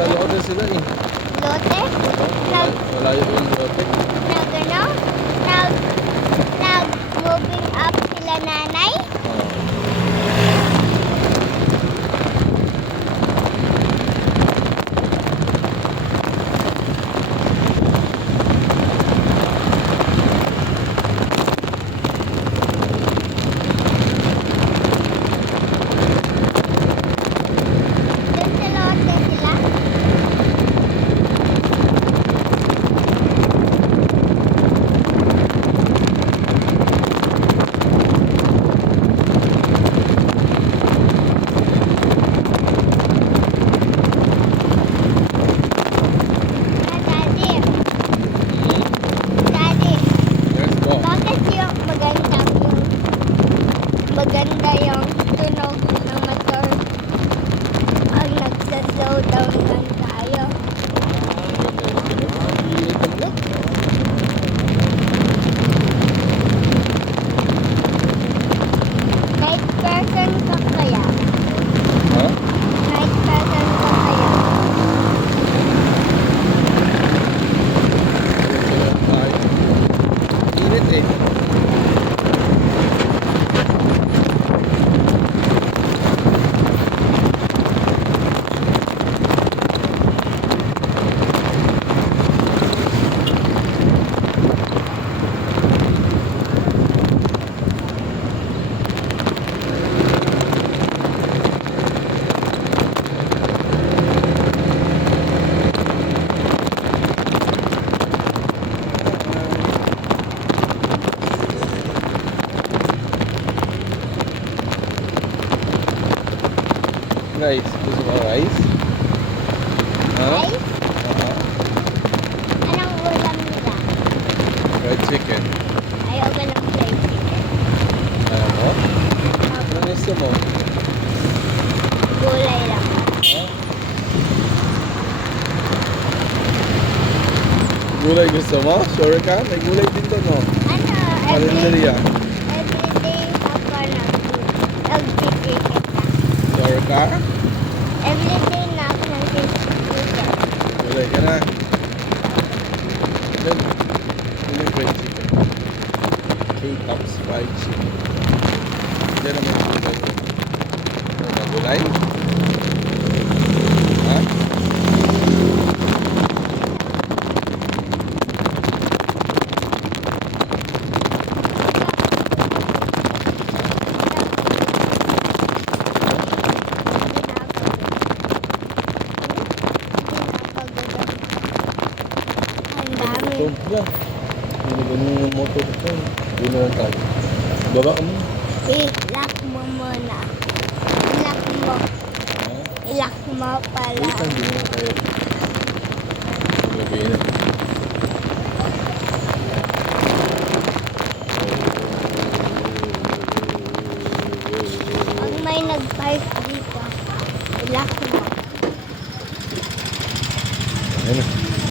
Nasa lote sila eh. Lote? Malayo yung lote. Nag ano? Nag-moving up sila nanay? Oo. Doon sa lote sila? Daddy. Daddy. Let's go. Bakit yung maganda yung tunog ng motor ang nagsa-slow down lang tayo? Night person ka kaya? Ha? Night person ka kaya? Init eh. Guys, gusto mo rice? Ha? Rice? Anong ulam nila? Fried chicken. Ayaw ka ng fried chicken. Ayaw mo? Anong gusto mo? Gulay lang. Ha? Gulay gusto mo? Sure ka? May gulay din doon, no? Ano? Kalendarya. Everyday ako nag-chicken ka. Sure ka? Everyday na ako nag-chicken. Gulay ka na. Ilan? Ilan fried chicken? K-Tops fried chicken. Diyan naman yung gulay. Ano, gulay? Ha? Ang dami. Ito, yan. Hindi ganyan yung motor ito. Yun na lang tayo. Baba ka mo. I-lock mo muna. I-lock mo. Ha? I-lock mo pala. Wait lang, hindi mo tayo. Gabi na.